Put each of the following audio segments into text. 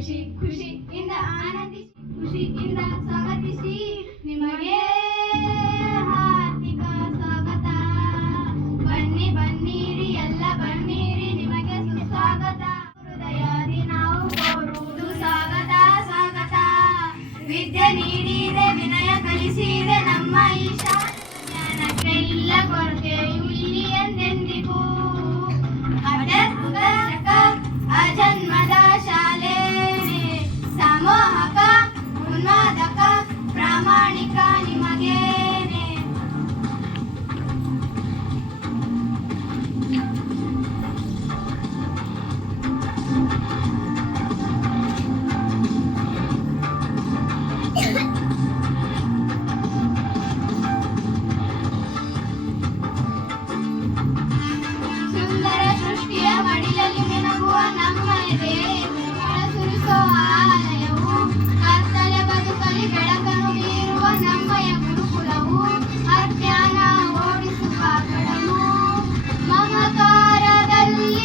ಖುಷಿ ಖುಷಿಯಿಂದ ಆನಂದಿಸಿ ಖುಷಿಯಿಂದ ಸ್ವಾಗತಿಸಿ. ನಿಮಗೆ ಹಾರ್ದಿಕ ಸ್ವಾಗತ. ಬನ್ನಿ ಬನ್ನಿರಿ ಎಲ್ಲ ಬನ್ನಿರಿ ನಿಮಗೆ ಸುಸ್ವಾಗತ. ಹೃದಯದಿ ನಾವು ಕೋರುವುದು ಸ್ವಾಗತ ಸ್ವಾಗತ. ವಿದ್ಯೆ ನೀಡಿದೆ, ವಿನಯ ಕಲಿಸಿದೆ ನಮ್ಮ ಈಶಾ. ಕಾಣಿಕ ನಿಮಗೇನೆ ಸುಂದರ ಸೃಷ್ಟಿಯ ಮಡಿಲಲ್ಲಿ ಮಿನುಗುವ ನಮ್ಮ ದೇಶ ಗುರುಕುಲವು ಅಜ್ಞಾನ ಓಡಿಸುವ ಕಡಲು ಮಮಕಾರದಲ್ಲಿ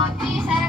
four, three, seven.